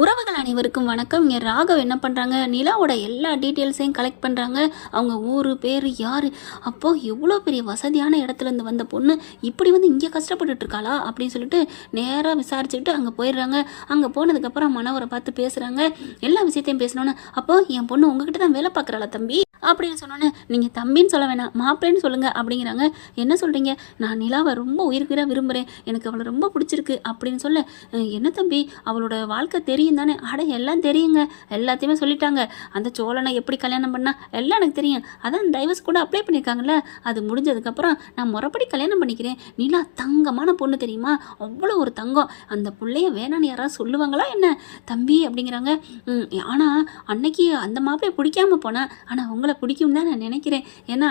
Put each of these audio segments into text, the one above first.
உறவுகள் அனைவருக்கும் வணக்கம். இங்கே ராகவ் என்ன பண்ணுறாங்க நிலாவோட எல்லா டீட்டெயில்ஸையும் கலெக்ட் பண்ணுறாங்க அவங்க ஊர் பேர் யார்? அப்போது எவ்வளோ பெரிய வசதியான இடத்துலேருந்து வந்த பொண்ணு இப்படி வந்து இங்கே கஷ்டப்பட்டுட்டு இருக்காளா? அப்படின்னு சொல்லிட்டு நேராக விசாரிச்சுக்கிட்டு அங்கே போயிடுறாங்க. அங்கே போனதுக்கப்புறம் மனவரை பார்த்து பேசுகிறாங்க எல்லா விஷயத்தையும் பேசணுன்னு அப்போ என் பொண்ணு உங்ககிட்ட தான் வேலை பார்க்குறாளா தம்பி? அப்படின்னு சொன்னோன்னே நீங்கள் தம்பின்னு சொல்ல வேணாம் மாப்பிள்ளைன்னு சொல்லுங்கள் அப்படிங்கிறாங்க. என்ன சொல்கிறீங்க நான் நிலாவை ரொம்ப உயிருக்குறா விரும்புகிறேன் எனக்கு அவளை ரொம்ப பிடிச்சிருக்கு அப்படின்னு சொல்ல என்ன தம்பி? அவளோட வாழ்க்கை தெரியும் தானே? அட எல்லாம் தெரியுங்க. எல்லாத்தையுமே சொல்லிட்டாங்க. அந்த சோழனை எப்படி கல்யாணம் பண்ணா? எல்லாம் எனக்கு தெரியும். அதான் டைவர்ஸ் கூட அப்ளை பண்ணியிருக்காங்கல்ல அது முடிஞ்சதுக்கப்புறம் நான் முறைப்படி கல்யாணம் பண்ணிக்கிறேன். நிலா தங்கமான பொண்ணு தெரியுமா? அவ்வளோ ஒரு தங்கம். அந்த பிள்ளைய வேணான்னு யாராவது சொல்லுவாங்களா என்ன? தம்பி அப்படிங்கிறாங்க. ஆனால் அன்னைக்கு அந்த மாப்பிளைய பிடிக்காம போனேன் ஆனால் உங்களை பிடிக்கும் தான் நான் நினைக்கிறேன். ஏன்னா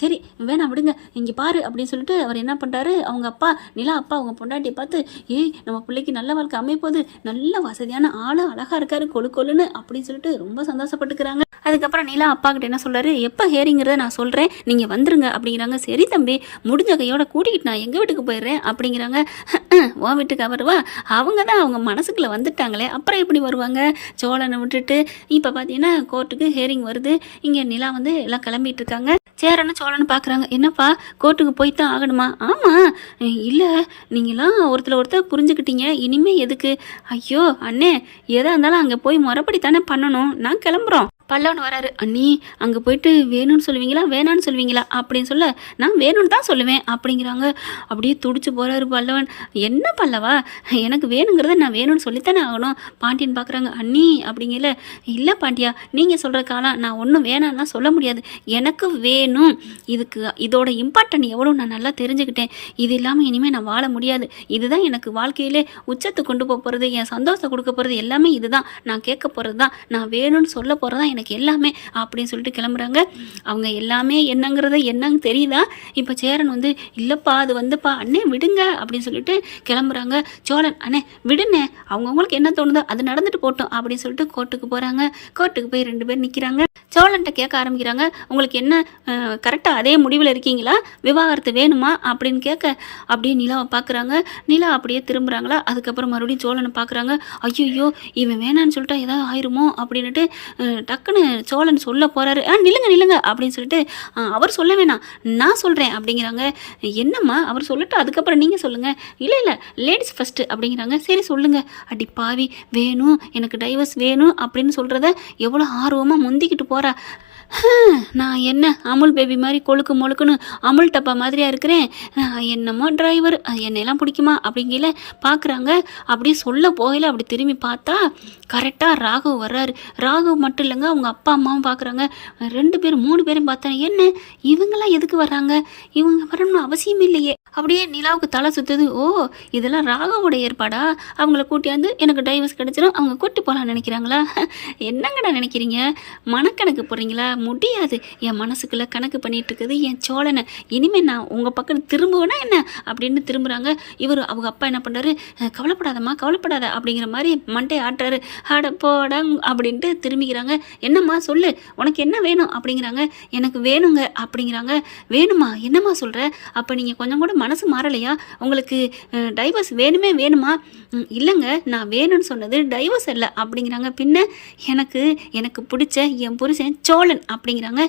சரி வேணாம் விடுங்க இங்கே பாரு அப்படின்னு சொல்லிட்டு அவர் என்ன பண்ணுறாரு அவங்க அப்பா நிலா அப்பா அவங்க பொண்டாட்டியை பார்த்து ஏய் நம்ம பிள்ளைக்கு நல்ல வாழ்க்கை அமைப்போது நல்ல வசதியான ஆளும் அழகாக இருக்காரு கொழு கொழுன்னு அப்படின்னு சொல்லிட்டு ரொம்ப சந்தோஷப்பட்டுக்கிறாங்க. அதுக்கப்புறம் நிலா அப்பா கிட்ட என்ன சொல்கிறாரு எப்போ ஹேரிங்கிறத நான் சொல்கிறேன் நீங்கள் வந்துருங்க அப்படிங்கிறாங்க. சரி தம்பி முடிஞ்ச கையோட கூட்டிகிட்டு நான் எங்கள் வீட்டுக்கு போயிடுறேன் அப்படிங்கிறாங்க. உன் வீட்டுக்கு வருவா அவங்க தான் அவங்க மனசுக்குள்ளே வந்துட்டாங்களே அப்புறம் எப்படி வருவாங்க? சோழனை விட்டுட்டு இப்போ பார்த்தீங்கன்னா கோர்ட்டுக்கு ஹேரிங் வருது. இங்கே நிலா வந்து எல்லாம் கிளம்பிட்டு இருக்காங்க. சேரன்னு சோழன்னு பார்க்குறாங்க என்னப்பா கோர்ட்டுக்கு போய் தான் ஆகணுமா? ஆமாம் இல்லை நீங்களாம் ஒருத்தர் ஒருத்தர் புரிஞ்சுக்கிட்டீங்க. இனிமே எதுக்கு? ஐயோ அண்ணே எதாக இருந்தாலும் அங்கே போய் முறைப்படி தானே பண்ணணும். நான் கிளம்புறோம். பல்லவன் வராரு. அண்ணி அங்கே போயிட்டு வேணும்னு சொல்லுவீங்களா? வேணான்னு சொல்லுவீங்களா? அப்படின்னு சொல்ல நான் வேணும்னு தான் சொல்லுவேன் அப்படிங்கிறாங்க. அப்படியே துடிச்சு போகிறாரு பல்லவன். என்ன பல்லவா? எனக்கு வேணுங்கிறத நான் வேணும்னு சொல்லித்தானே ஆகணும் பாண்டியன் பார்க்குறாங்க அண்ணி அப்படிங்கல இல்லை பாண்டியா நீங்கள் சொல்கிற காலம் நான் ஒன்றும் வேணாம்லாம் சொல்ல முடியாது. எனக்கு வேணும். இதுக்கு இதோட இம்பார்ட்டன்ட் எவ்வளோ நான் நல்லா தெரிஞ்சுக்கிட்டேன். இது இல்லாமல் இனிமேல் நான் வாழ முடியாது. இதுதான் எனக்கு வாழ்க்கையிலே உச்சத்தை கொண்டு போக போகிறது என் சந்தோஷத்தை கொடுக்க போகிறது எல்லாமே இதுதான். நான் கேட்க போகிறது தான் நான் வேணும்னு சொல்ல போகிறதா எனக்கு எல்லாமே அப்படின்னு சொல்லிட்டு கிளம்புறாங்க. அவங்க எல்லாமே என்னங்கிறத என்னன்னு தெரியுதா? இப்போ சேரன் வந்து இல்லைப்பா அது வந்துப்பா அண்ணே விடுங்க அப்படின்னு சொல்லிட்டு கிளம்புறாங்க. சோழன் அண்ணே விடுண்ணே அவங்கவுங்களுக்கு என்ன தோணுதோ அது நடந்துட்டு போட்டோம் அப்படின்னு சொல்லிட்டு கோர்ட்டுக்கு போகிறாங்க கோர்ட்டுக்கு போய் ரெண்டு பேர் நிற்கிறாங்க சோழன்ட்ட கேட்க ஆரம்பிக்கிறாங்க உங்களுக்கு என்ன கரெக்டாக அதே முடிவில் இருக்கீங்களா? விவாகரத்து வேணுமா? அப்படின்னு கேட்க அப்படியே நிலாவை பார்க்குறாங்க நிலா அப்படியே திரும்புகிறாங்களா அதுக்கப்புறம் மறுபடியும் சோழனை பார்க்குறாங்க ஐயோ இவன் வேணான்னு சொல்லிட்டா ஏதாவது ஆயிருமோ? அப்படின்னுட்டு டக் டக்குன்னு சோழன் சொல்ல போகிறாரு ஆ நில்லுங்க நில்லுங்க அப்படின்னு சொல்லிட்டு "ஆ, அவர் சொல்ல வேணாம். நான் சொல்கிறேன் அப்படிங்கிறாங்க. என்னம்மா அவர் சொல்லட்டும். அதுக்கப்புறம் நீங்கள் சொல்லுங்கள் இல்லை இல்லை லேடிஸ் ஃபஸ்ட்டு அப்படிங்கிறாங்க. சரி சொல்லுங்கள் அடி பாவி வேணும். எனக்கு டைவர்ஸ் வேணும் அப்படின்னு சொல்கிறத எவ்வளோ ஆர்வமாக முந்திக்கிட்டு போகிறா நான் என்ன அமுல் பேபி மாதிரி கொழுக்கு மொழுக்குன்னு அமுல் டப்பா மாதிரியா இருக்கிறேன்? நான் என்னமோ டிரைவர் என்னையெல்லாம் பிடிக்குமா? அப்படிங்கல பார்க்குறாங்க அப்படியே சொல்ல போகல அப்படி திரும்பி பார்த்தா கரெக்டாக ராகவ் வர்றாரு. ராகவ் மட்டும் இல்லைங்க அவங்க அப்பா அம்மாவும் பார்க்குறாங்க ரெண்டு பேரும் மூணு பேரும் பார்த்தா என்ன? இவங்கெல்லாம் எதுக்கு வர்றாங்க? இவங்க வரணும்னு அவசியம் இல்லையே. அப்படியே நிலாவுக்கு தலை சுத்துது. ஓ இதெல்லாம் ராகவோட ஏற்பாடா? அவங்கள கூட்டியாந்து எனக்கு டைவர்ஸ் கிடைச்சிடும் அவங்க கூட்டி போகலான்னு நினைக்கிறாங்களா? என்னங்கடா நினைக்கிறீங்க? மனக்கணக்கு போடுறீங்களா? முடியாது. என் மனசுக்குள்ளே கணக்கு பண்ணிகிட்டு இருக்குது என் சோழனை. இனிமேல் நான் உங்கள் பக்கம் திரும்புவேனா என்ன? அப்படின்னு திரும்புகிறாங்க இவர் அவங்க அப்பா என்ன பண்ணுறாரு கவலைப்படாதம்மா கவலைப்படாத. அப்படிங்கிற மாதிரி மண்டை ஆட்டுறாரு. ஆட போடங் அப்படின்ட்டு திரும்பிக்கிறாங்க. என்னம்மா சொல்லு. உனக்கு என்ன வேணும்? அப்படிங்கிறாங்க. எனக்கு வேணுங்க. அப்படிங்கிறாங்க. வேணுமா? என்னம்மா சொல்கிற அப்போ நீங்கள் கொஞ்சம் கூட மனசு மாறலையா? உங்களுக்கு டைவர்ஸ் வேணுமே வேணுமா? இல்லைங்க நான் வேணும்னு சொன்னது டைவர்ஸ் இல்லை அப்படிங்கிறாங்க. பின்ன எனக்கு எனக்கு பிடிச்ச என் புருஷன் சோழன் அப்படிங்கிறாங்க.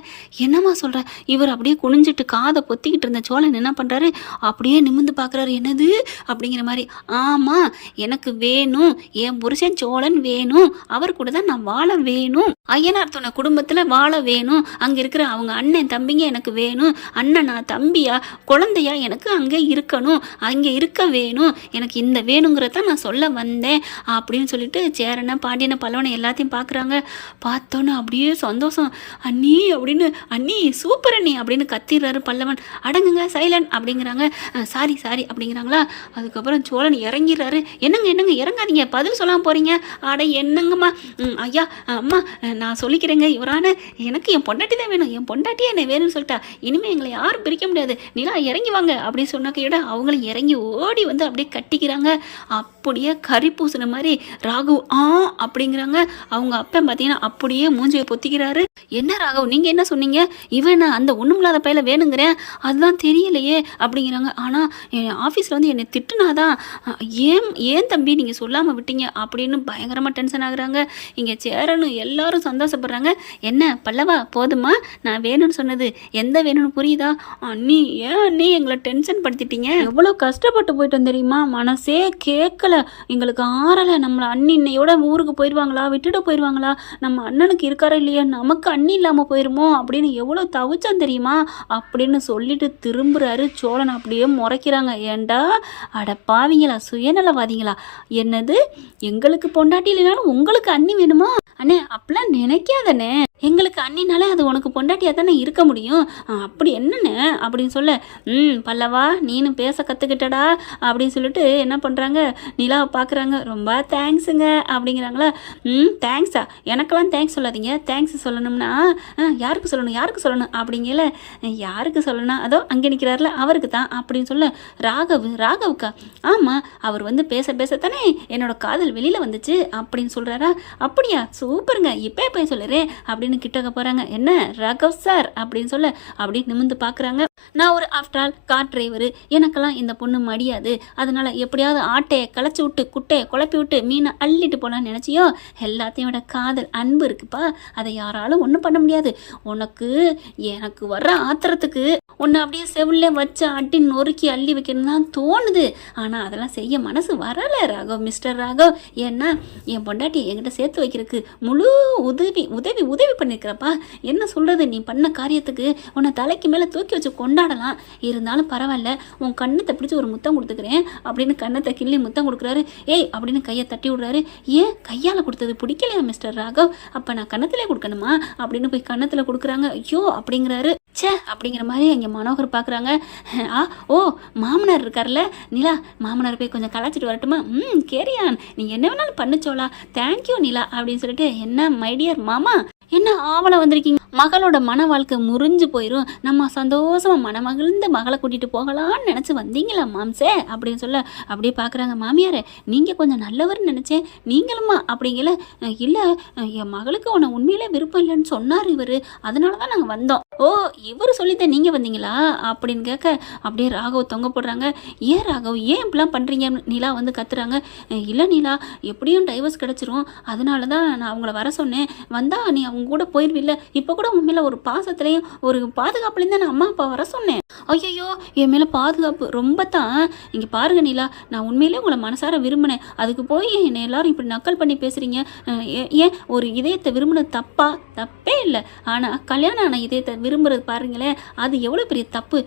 என்னம்மா சொல்கிற இவர் அப்படியே குனிஞ்சிட்டு காதை பொத்திக்கிட்டு இருந்த சோழன் என்ன பண்ணுறாரு அப்படியே நிமிந்து பார்க்குறாரு. என்னது? அப்படிங்கிற மாதிரி. ஆமாம் எனக்கு வேணும் என் புருஷன் சோழன் வேணும் அவர் கூட தான் நான் வாழ வேணும். ஐயனார் துணை குடும்பத்தில் வாழ வேணும். அங்கே இருக்கிற அவங்க அண்ணன் தம்பிங்க எனக்கு வேணும். அண்ணனா தம்பியா குழந்தையா எனக்கு அங்கே இருக்கணும். அங்கே இருக்க வேணும். எனக்கு இந்த வேணுங்கிறத நான் சொல்ல வந்தேன் அப்படின்னு சொல்லிட்டு சேரனை பாண்டியனை பல்லவனை எல்லாத்தையும் பார்க்குறாங்க பார்த்தோன்னே அப்படியே சந்தோஷம். அண்ணி அப்படின்னு அண்ணி சூப்பர் அண்ணி அப்படின்னு கத்திடுறாரு பல்லவன். அடங்குங்க சைலண்ட் அப்படிங்கிறாங்க. சாரி சாரி அப்படிங்கிறாங்களா? அதுக்கப்புறம் சோழன் இறங்கிடுறாரு. என்னங்க என்னங்க இறங்காதீங்க. பதில் சொல்லாமல் போகிறீங்க அட என்னங்கம்மா. ஐயா அம்மா நான் சொல்லிக்கிறேங்க. இவரான எனக்கு என் பொண்டாட்டி தான் வேணும். என் பொண்டாட்டியே என்னை வேணும்னு சொல்லிட்டா இனிமேல் எங்களை யாரும் பிரிக்க முடியாது. நிலா இறங்கி வாங்க. அப்படின்னு சொன்னாக்கையோட அவங்களும் இறங்கி ஓடி வந்து அப்படியே கட்டிக்கிறாங்க. அப்படியே கறி பூசின மாதிரி ராகு ஆ அப்படிங்கிறாங்க. அவங்க அப்பன் பார்த்தீங்கன்னா அப்படியே மூஞ்சியை பொத்திக்கிறாரு. என்ன ராகவ் நீங்கள் என்ன சொன்னீங்க? இவன் நான் அந்த ஒன்றுமில்லாத பையில வேணுங்கிறேன்? அதுதான் தெரியலையே அப்படிங்கிறாங்க. ஆனால் என் ஆஃபீஸில் வந்து என்னை திட்டுனாதான் ஏன் ஏன் தம்பி நீங்கள் சொல்லாமல் விட்டீங்க? அப்படின்னு பயங்கரமாக டென்ஷன் ஆகுறாங்க. இங்கே சேரணும் எல்லாரும் சந்தோஷப்படுறாங்க. என்ன பல்லவா? போதுமா? நான் வேணும்னு சொன்னது எந்த வேணும்னு புரியுதா? அண்ணி ஏன் நீ எங்களை டென்ஷன் படுத்திட்டீங்க? எவ்வளோ கஷ்டப்பட்டு போயிட்டோம் தெரியுமா? மனசே கேட்கல எங்களுக்கு ஆறலை. நம்மளை அண்ணி இன்னையோட ஊருக்கு போயிடுவாங்களா விட்டுட்டு போயிடுவாங்களா நம்ம அண்ணனுக்கு இருக்காரா இல்லையா? நமக்கு அண்ணி இல்லாமல் போயிருமோ? அப்படின்னு எவ்வளோ தவிச்சோம் தெரியுமா? அப்படின்னு சொல்லிட்டு திரும்புறாரு சோழன். அப்படியே முறைக்கிறாங்க. ஏண்டா? அட பாவிங்களா? சுயநலவாதிங்களா? என்னது? எங்களுக்கு பொண்டாட்டி இல்லைனாலும் உங்களுக்கு அண்ணி வேணுமா? அண்ணே அப்படிலாம் நினைக்காதண்ணே எங்களுக்கு அண்ணினாலே அது உனக்கு பொண்டாட்டியாக தானே இருக்க முடியும். அப்படி என்னண்ணே? அப்படின்னு சொல்ல ம் பல்லவா நீனும் பேச கற்றுக்கிட்டடா அப்படின்னு சொல்லிட்டு என்ன பண்ணுறாங்க நிலாவை பார்க்குறாங்க ரொம்ப தேங்க்ஸுங்க அப்படிங்கிறாங்களா? ம் தேங்க்ஸா எனக்கெல்லாம் தேங்க்ஸ் சொல்லாதீங்க. தேங்க்ஸ் சொல்லணும்னா ஆ, யாருக்கு சொல்லணும்? யாருக்கு சொல்லணும்? அப்படிங்கல யாருக்கு சொல்லணும் அதோ அங்கே நிற்கிறார்ல அவருக்கு தான் அப்படின்னு சொல்ல ராகவ் ராகவுக்கா? ஆமாம் அவர் வந்து பேச பேசத்தானே என்னோட காதல் வெளியில் வந்துச்சு அப்படின்னு சொல்கிறாரா அப்படியா? சூப்பருங்க. இப்போ போய் சொல்லுறேன் அப்படின்னு கிட்டக்க போகிறாங்க என்ன? ராகவ் சார் அப்படின்னு சொல்ல அப்படி நிமிந்து பார்க்குறாங்க நான் ஒரு ஆஃப்டர் ஆல் கார் டிரைவரு எனக்கெல்லாம் இந்த பொண்ணு மடியாது. அதனால் எப்படியாவது ஆட்டையை களைச்சி விட்டு குட்டையை குழப்பி விட்டு மீனை அள்ளிட்டு போகலான்னு நினச்சியோ? எல்லாத்தையும் விட காதல் அன்பு இருக்குப்பா. அதை யாராலும் ஒன்றும் பண்ண முடியாது. உனக்கு எனக்கு வர்ற ஆத்திரத்துக்கு உன்னை அப்படியே செவில்ல வச்சு அட்டி நொறுக்கி அள்ளி வைக்கணும்னு தான் தோணுது. ஆனால் அதெல்லாம் செய்ய மனசு வரலை ராகவ் மிஸ்டர் ராகவ். ஏன்னா என் பொண்டாட்டி என்கிட்ட சேர்த்து வைக்கிறதுக்கு முழு உதவி உதவி உதவி பண்ணியிருக்கிறப்பா என்ன சொல்கிறது நீ பண்ண காரியத்துக்கு உன்னை தலைக்கு மேலே தூக்கி வச்சு கொண்டு கொண்டாடலாம். இருந்தாலும் பரவாயில்ல உன் கண்ணத்தை பிடிச்சி ஒரு முத்தம் கொடுத்துக்கிறேன் அப்படின்னு கண்ணத்தை கிள்ளி முத்தம் கொடுக்குறாரு. ஏய் அப்படின்னு கையை தட்டி விடுறாரு. ஏன் கையால் கொடுத்தது பிடிக்கலையா மிஸ்டர் ராகவ்? அப்போ நான் கன்னத்திலே கொடுக்கணுமா? அப்படின்னு போய் கன்னத்தில் கொடுக்குறாங்க. ஐயோ அப்படிங்கிறாரு. ச்சே அப்படிங்கிற மாதிரி அங்கே மனோகர் பார்க்குறாங்க ஆ ஓ மாமனார் இருக்கார்ல நிலா மாமனார் போய் கொஞ்சம் கலாச்சிட்டு வரட்டுமா? ம் கேரியான் நீ என்ன வேணாலும் பண்ணிச்சோலா தேங்க்யூ நிலா அப்படின்னு சொல்லிட்டு என்ன மைடியர் மாமா? என்ன ஆவலை வந்திருக்கீங்க? மகளோட மன வாழ்க்கை முறிஞ்சு போயிடும் நம்ம சந்தோஷமா மனமகிழ்ந்து மகளை கூட்டிட்டு போகலான்னு நினச்சி வந்தீங்களா மாம்சே? அப்படின்னு சொல்ல அப்படியே பார்க்குறாங்க மாமியாரே நீங்கள் கொஞ்சம் நல்லவர்னு நினச்சேன். நீங்களுமா? அப்படிங்கல இல்லை என் மகளுக்கு உன்னை உண்மையிலே விருப்பம் இல்லைன்னு சொன்னார் இவர். அதனால தான் நாங்கள் வந்தோம். ஓ இவர் சொல்லித்தான் நீங்கள் வந்தீங்களா? அப்படின்னு கேட்க அப்படியே ராகவ் தொங்க போடுறாங்க. ஏன் ராகவ் ஏன் இப்படிலாம் பண்ணுறீங்க நிலா வந்து கத்துறாங்க. இல்லை நிலா எப்படியும் டைவர்ஸ் கிடச்சிரும். அதனால தான் நான் அவங்கள வர சொன்னேன். வந்தால் நீ அவங்க கூட போயிடுவில்ல இப்போ கூட உன் மேலே ஒரு பாசத்துலேயும் ஒரு பாதுகாப்புலேயும் தான் நான் அம்மா அப்பா வர சொன்னேன். ஐயோ என் மேலே பாதுகாப்பு ரொம்ப தான். இங்கே பாருங்க நிலா நான் உண்மையிலே உங்களை மனசார விரும்பினேன். அதுக்கு போய் என்னை எல்லாரும் இப்படி நக்கல் பண்ணி பேசுகிறீங்க ஏன்? ஒரு இதயத்தை விரும்பினது தப்பா? தப்பே இல்லை. ஆனால் கல்யாணம் ஆன இதயத்தை விரும்புறது பாருங்களேன் அது எவ்வளோ பெரிய தப்பு?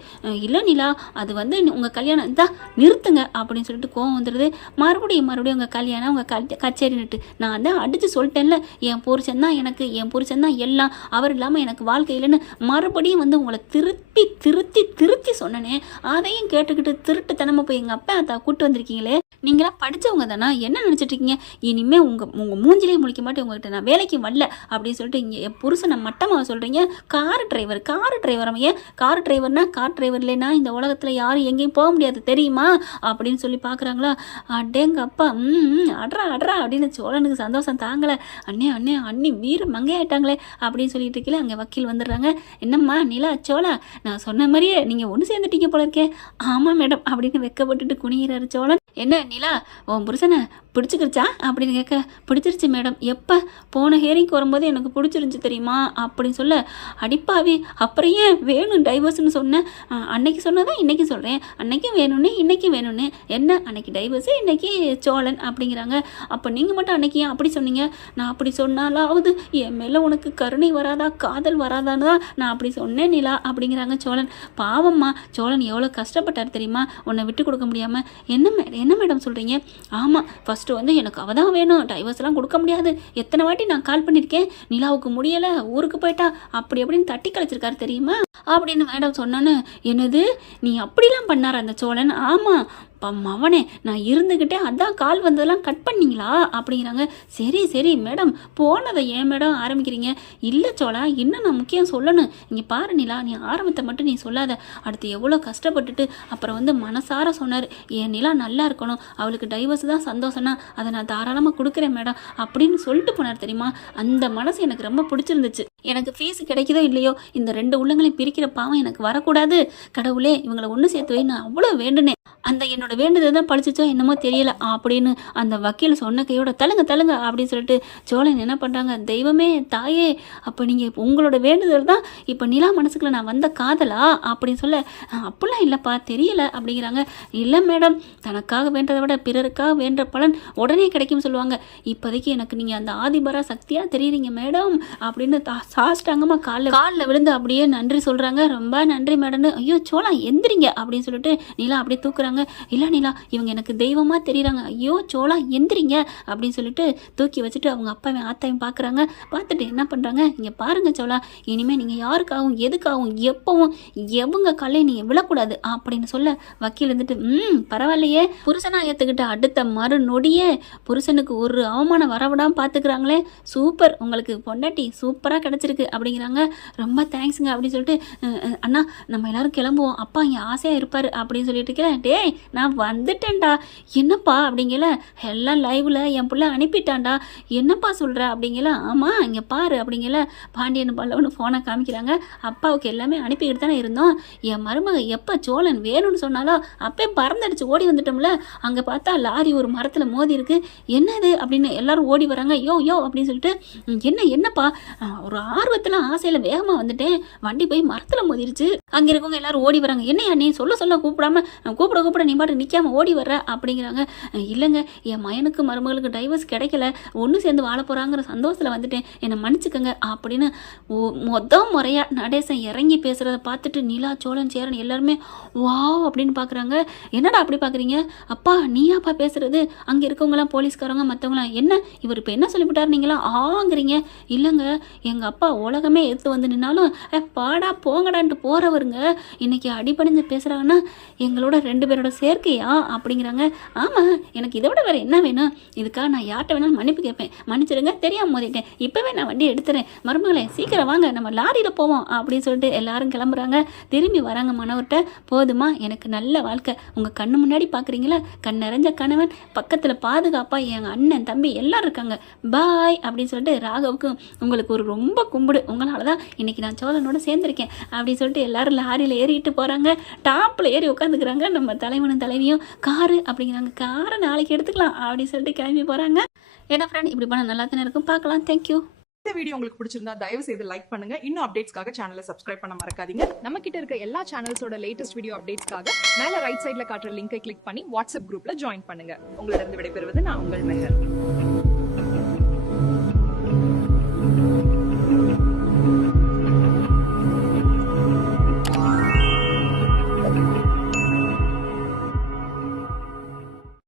இல்லை நிலா அது வந்து உங்கள் கல்யாணம் தான் நிறுத்துங்க அப்படின்னு சொல்லிட்டு கோவம் வந்துடுது மறுபடியும் மறுபடியும் உங்கள் கல்யாணம் உங்கள் கச்சேரி கச்சேரின்னுட்டு நான் தான் அடித்து சொல்லிட்டேன்ல. என் புருஷன் தான் எனக்கு என் புருஷன் தான் எல்லாம் அவர் இல்லாமல் எனக்கு வாழ்க்கை இல்லைன்னு மறுபடியும் வந்து உங்களை திருப்பி திருத்தி திருத்தி சொன்னனே. அதையும் கேட்டுக்கிட்டு திருட்டுத்தனமாக போய் எங்கள் அப்பா அத்தா கூட்டு வந்திருக்கீங்களே. நீங்களாம் படித்தவங்க தானா? என்ன நினச்சிட்டு இருக்கீங்க? இனிமேல் உங்கள் உங்கள் மூஞ்சிலே முழிக்க மாட்டேன் உங்கள்கிட்ட நான் வேலைக்கு வரல அப்படின்னு சொல்லிட்டு இங்கே என் புருஷனை மட்டமாக சொல்கிறீங்க கார் டிரைவர் கார் டிரைவர் அவன் ஏன் கார் டிரைவர்னா கார் டிரைவர் இல்லைன்னா இந்த உலகத்தில் யாரும் எங்கேயும் போக முடியாது தெரியுமா? அப்படின்னு சொல்லி பார்க்குறாங்களா அடேங்க அப்பா ம் அட்ரா அட்ரா அப்படின்னு சோழனுக்கு சந்தோஷம் தாங்கலை. அண்ணே அண்ணே அண்ணி வீர போயிட்டாங்களே அப்படின்னு சொல்லிட்டு இருக்கல அங்கே வக்கீல் வந்துடுறாங்க. என்னம்மா நிலா சோழா நான் சொன்ன மாதிரியே நீங்கள் ஒன்று சேர்ந்துட்டீங்க போல இருக்கே. ஆமாம் மேடம் அப்படின்னு வெக்கப்பட்டுட்டு குனிகிறாரு சோழன். என்ன நிலா உன் புருஷனை பிடிச்சிக்கிருச்சா? அப்படின்னு கேட்க பிடிச்சிருச்சு மேடம். எப்போ போன ஹேரிங்க்கு வரும்போது எனக்கு பிடிச்சிருந்துச்சு தெரியுமா? அப்படின்னு சொல்ல அடிப்பாவி அப்புறம் ஏன் வேணும் டைவர்ஸ்னு சொன்னேன் அன்னைக்கு சொன்னதான் இன்னைக்கு சொல்கிறேன் அன்னைக்கும் வேணும்னு இன்னைக்கும் வேணும்னு. என்ன அன்னைக்கு டைவர்ஸு இன்னைக்கு சோழன்? அப்படிங்கிறாங்க. அப்போ நீங்கள் மட்டும் அன்னைக்கு ஏன் அப்படி சொன்னீங்க? நான் அப்படி சொன்னாலாவது என் மேலே உனக்கு கருணை வராதா காதல் வராதான்னு தான் நான் அப்படி சொன்னேன் நிலா அப்படிங்கிறாங்க சோழன். பாவம்மா சோழன் எவ்வளோ கஷ்டப்பட்டார் தெரியுமா? உன்னை விட்டு கொடுக்க முடியாமல் என்ன மே என்ன மேடம் சொல்கிறீங்க ஆமாம் ஃபஸ்ட்டு வந்து எனக்கு அவள் தான் வேணும் டைவர்ஸ்லாம் கொடுக்க முடியாது. எத்தனை வாட்டி நான் கால் பண்ணியிருக்கேன் நிலாவுக்கு முடியலை ஊருக்கு போயிட்டா. அப்படி அப்படின்னு தட்டி கழிச்சிருக்காரு தெரியுமா? அப்படின்னு மேடம் சொன்னான்னு என்னது? நீ அப்படிலாம் பண்ணார் அந்த சோழன்? ஆமாம் அப்பா மவனே நான் இருந்துக்கிட்டே அதான் கால் வந்ததெல்லாம் கட் பண்ணீங்களா? அப்படிங்கிறாங்க. சரி சரி மேடம் போனதை ஏன் மேடம் ஆரம்பிக்கிறீங்க? இல்லை சோழா இன்னும் நான் முக்கியம் சொல்லணும்? இங்கே பாரு நிலா நீ ஆரம்பத்தை மட்டும் நீ சொல்லாத. அடுத்து எவ்வளோ கஷ்டப்பட்டுட்டு அப்புறம் வந்து மனசார சொன்னார். என் நிலா நல்லா இருக்கணும். அவளுக்கு டைவர்ஸ் தான் சந்தோஷம்னா அதை நான் தாராளமாக கொடுக்குறேன் மேடம் அப்படின்னு சொல்லிட்டு போனார் தெரியுமா? அந்த மனசு எனக்கு ரொம்ப பிடிச்சிருந்துச்சு. எனக்கு ஃபீஸ் கிடைக்குதோ இல்லையோ இந்த ரெண்டு உள்ளங்களையும் பிரிக்கிற பாவம் எனக்கு வரக்கூடாது. கடவுளே இவங்களை ஒன்று சேர்த்து வை நான் அவ்வளோ வேண்டுனேன். அந்த என்னோட வேண்டுதல் தான் பழிச்சிச்சோ என்னமோ தெரியல அப்படின்னு அந்த வக்கீல் சொன்ன கையோட தழுங்க தழுங்க அப்படின்னு சொல்லிட்டு சோழன் என்ன பண்ணுறாங்க தெய்வமே தாயே அப்போ நீங்கள் உங்களோட வேண்டுதல் தான். இப்போ நிலா மனசுக்குள்ள நான் வந்த காதலா? அப்படின்னு சொல்ல அப்படிலாம் இல்லைப்பா தெரியல அப்படிங்கிறாங்க. இல்லை மேடம் தனக்காக வேண்டதை விட பிறருக்காக வேண்ட பலன் உடனே கிடைக்கும்னு சொல்லுவாங்க. இப்போதைக்கு எனக்கு நீங்கள் அந்த ஆதிபரா சக்தியாக தெரியுறீங்க மேடம் அப்படின்னு தா- காலில் காலில் விழுந்து அப்படியே நன்றி சொல்கிறாங்க ரொம்ப நன்றி மேடம்னு ஐயோ சோளா எந்திரிங்க அப்படின்னு சொல்லிட்டு நிலா அப்படியே தூக்குறாங்க. இல்லை நிலா இவங்க எனக்கு தெய்வமாக தெரியுறாங்க. ஐயோ சோளா எந்திரிங்க அப்படின்னு சொல்லிட்டு தூக்கி வச்சுட்டு அவங்க அப்பாவையும் ஆத்தாவையும் பார்க்குறாங்க பார்த்துட்டு என்ன பண்ணுறாங்க இங்கே பாருங்க சோளா இனிமேல் நீங்கள் யாருக்காகவும் எதுக்காகவும் எப்பவும் எவங்க கலையை நீங்கள் விழக்கூடாது அப்படின்னு சொல்ல வக்கீல் இருந்துட்டு ம் பரவாயில்லையே. புருஷனா ஏற்றுக்கிட்ட அடுத்த மறு நொடியே புருஷனுக்கு ஒரு அவமானம் வரவிடாமல் பார்த்துக்கிறாங்களே சூப்பர். உங்களுக்கு பொண்டாட்டி சூப்பராக கிடச்சிருக்கு அப்படிங்கிறாங்க. ரொம்ப தேங்க்ஸுங்க அப்படின்னு சொல்லிட்டு அண்ணா நம்ம எல்லாரும் கிளம்புவோம். அப்பா இங்கே ஆசையாக இருப்பார் அப்படின்னு சொல்லிட்டு இருக்கேன். டேய் நான் வந்துட்டேன்டா. என்னப்பா அப்படிங்கல எல்லாம் லைவில் என் பிள்ளை அனுப்பிட்டான்டா. என்னப்பா சொல்கிற அப்படிங்கல ஆமாம் இங்கே பாரு அப்படிங்கல பாண்டியன் பல்லவனு ஃபோனை காமிக்கிறாங்க. அப்பாவுக்கு எல்லாமே அனுப்பிக்கிட்டு தானே இருந்தோம். என் மருமக எப்போ சோழன் வேணும்னு சொன்னாலோ அப்பே பறந்தடிச்சு. ஓடி வந்துட்டோம்ல. அங்கே பார்த்தா லாரி ஒரு மரத்தில் மோதி இருக்கு. என்னது அப்படின்னு எல்லாரும் ஓடி வராங்க. யோ யோ அப்படின்னு சொல்லிட்டு என்ன என்னப்பா? ஒரு ஆர்வத்தில் ஆசையில் வேகமாக வந்துட்டேன். வண்டி போய் மரத்தில் மோதிருச்சு. அங்கே இருக்கவங்க எல்லாரும் ஓடி வராங்க. என்னையா நீ சொல்ல சொல்ல கூப்பிடாம கூப்பிட கூப்பிட நீ பாட்டு நிற்காம ஓடி வர்ற அப்படிங்கிறாங்க. இல்லைங்க என் மயனுக்கு மருமகளுக்கு டைவர்ஸ் கிடைக்கல. ஒன்று சேர்ந்து வாழ போகிறாங்கிற சந்தோஷத்தில் வந்துட்டேன். என்னை மன்னிச்சுக்கங்க அப்படின்னு ஓ- மொத முறையாக நடேசன் இறங்கி பேசுகிறத பார்த்துட்டு நிலா சோழன் சேரன் எல்லாருமே வா அப்படின்னு பார்க்குறாங்க என்னடா அப்படி பார்க்குறீங்க அப்பா நீயாப்பா பேசுகிறது அங்கே இருக்கவங்களாம் போலீஸ்காரங்க மற்றவங்களாம் என்ன? இவர் இப்போ என்ன சொல்லிவிட்டார் நீங்களா? ஆங்கிறீங்க. இல்லைங்க எங்கள் அப்பா உலகமே எடுத்து வந்து நின்னாலும் "ஏ, பாடா போங்கடான்ட்டு போகிறவருங்க இன்றைக்கி அடிபணிஞ்சு பேசுகிறாங்கன்னா எங்களோட ரெண்டு பேரோட இருக்கியா? அப்படிங்கிறாங்க. ஆமாம் எனக்கு இதை விட வேறு என்ன வேணும்? இதுக்காக நான் யார்கிட்ட வேணாலும் மன்னிப்பு கேட்பேன். மன்னிச்சிடுங்க தெரியாம மோதிட்டேன். இப்போவே நான் வண்டி எடுத்துறேன். மருமகளே சீக்கிரம் வாங்க நம்ம லாரியில் போவோம் அப்படின்னு சொல்லிட்டு எல்லாரும் கிளம்புறாங்க. திரும்பி வராங்க மனவர்கிட்ட போதுமா எனக்கு நல்ல வாழ்க்கை. உங்கள் கண்ணு முன்னாடி பார்க்குறீங்களா கண் நிறைஞ்ச கணவன் பக்கத்தில் பாதுகாப்பாக எங்கள் அண்ணன் தம்பி எல்லாரும் இருக்காங்க. பாய் அப்படின்னு சொல்லிட்டு ராகவுக்கு உங்களுக்கு ஒரு ரொம்ப கும்பிடு. உங்களால் தான் இன்றைக்கி நான் சோழனோட சேர்ந்துருக்கேன் அப்படின்னு சொல்லிட்டு எல்லாரும் லாரியில் ஏறிட்டு போகிறாங்க டாப்பில் ஏறி உட்காந்துக்கிறாங்க நம்ம தலைவனும் தலைவியும் காரு அப்படிங்கிறாங்க. காரை நாளைக்கு எடுத்துக்கலாம் அப்படின்னு சொல்லிட்டு கிளம்பி போகிறாங்க ஏன்னா ஃப்ரெண்ட் இப்படி பண்ண நல்லா தானே இருக்கும். பார்க்கலாம். தேங்க்யூ இந்த வீடியோ உங்களுக்கு பிடிச்சிருந்தா தயவு செய்து லைக் பண்ணுங்க. இன்னும் அப்டேட்ஸ்க்காக சேனலை சப்ஸ்கிரைப் பண்ண மறக்காதீங்க. நம்ம கிட்ட இருக்க எல்லா சேனல்ஸோட லேட்டஸ்ட் வீடியோ அப்டேட்ஸ்க்காக மேல ரைட் சைடுல காட்டுற லிங்கை கிளிக் பண்ணி வாட்ஸ்அப் குரூப்ல ஜாயின் பண்ணுங்க. உங்களிடம் விடைபெறுவது நான் உங்கள் மெஹர்.